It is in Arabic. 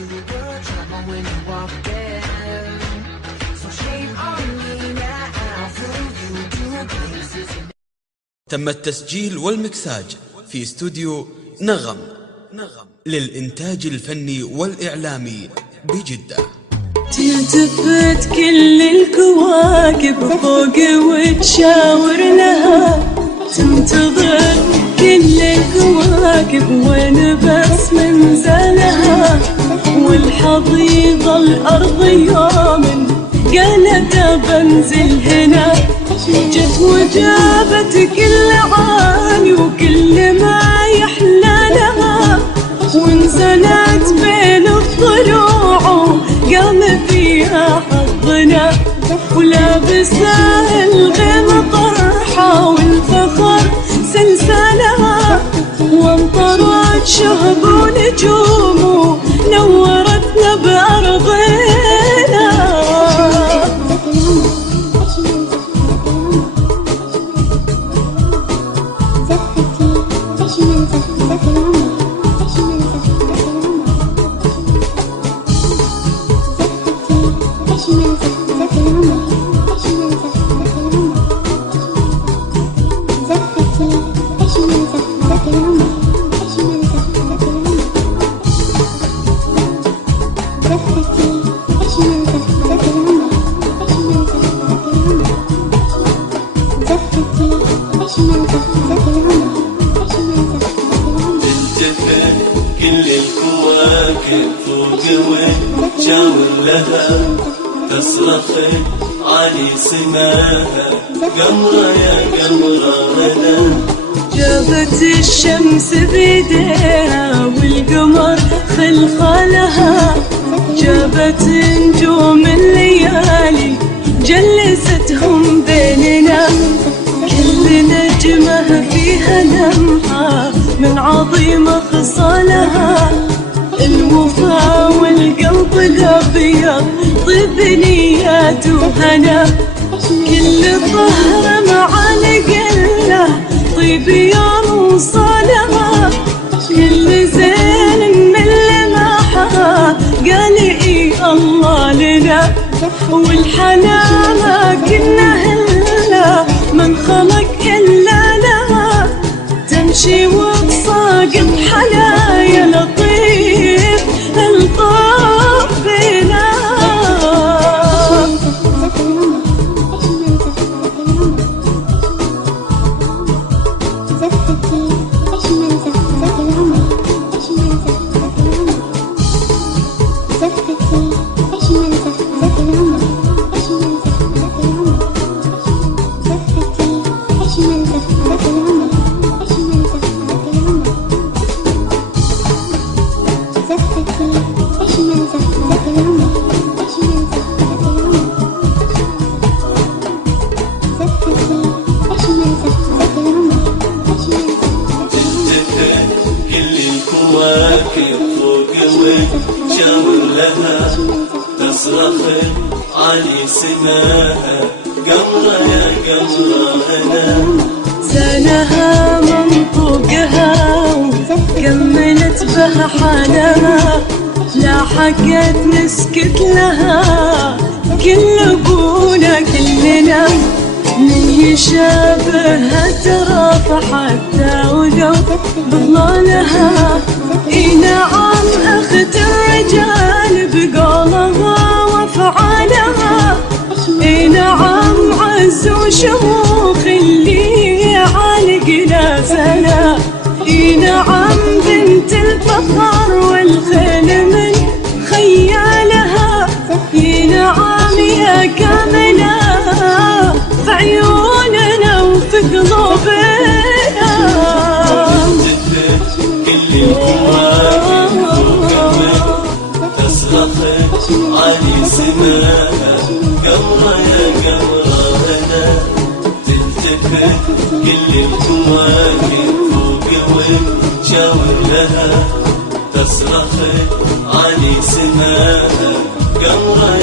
you were trouble when you walked in. So shame on me now for you to places. تم التسجيل والمكساج في استوديو نغم للإنتاج الفني والإعلامي بجدة. تلتفت كل الكواكب فوق وتشاور لها، تنتظر كل الكواكب وين بس منزلها، والحضيض الأرض يوم قالت بنزل هنا، جت وجابت كل عاني وكل ما يحلى لها، ونزلت بين الضلوع وقام فيها حظنا، ولابسة الغيم طرحة والفخر سلسلها، وامطرت شهب ونجوم نورتنا بأرضنا. كل الكواكب فوق وتشاور لها، تصرخ علي سماها قمرة يا قمرة أنا. جابت الشمس بيديها والقمر خلخالها، جابت نجوم الليالي جلستهم بيننا، كل نجمة فيها لمحة من عظيم خصالها، الوفا والقلب الأبيض طيب نيات وهنا، كل طهر مع القلة طيب يوم وصالها، كل زين من لمحها قال إي الله لنا، والحلا ما كنا هلا من خلق إلا لها، تمشي وتصاقب حلايا لطيف الطف بنا. فوق وتشاور لها، تصرخ علي سماها قمرة يا قمرة أنا. زانها منطوقها وكملت بها حالها، لاحقت نسكت لها كل أبونا كلنا، من يشابهها ترى فحتى ولو بظلالها، اي نعم اخت الرجال بقولها وافعالها، اي نعم عز وشموخ اللي عالقنا سنة، اي نعم بنت الفخر والخيل من خيالها، اي نعم يا كاملة في عيوننا وفي قلوبنا. كل الكواكب تصرخ علي سماها قمرة يا قمرة أنا. تلتفت كل الكواكب فوق وتشاور لها، تصرخ علي سماها قمرة.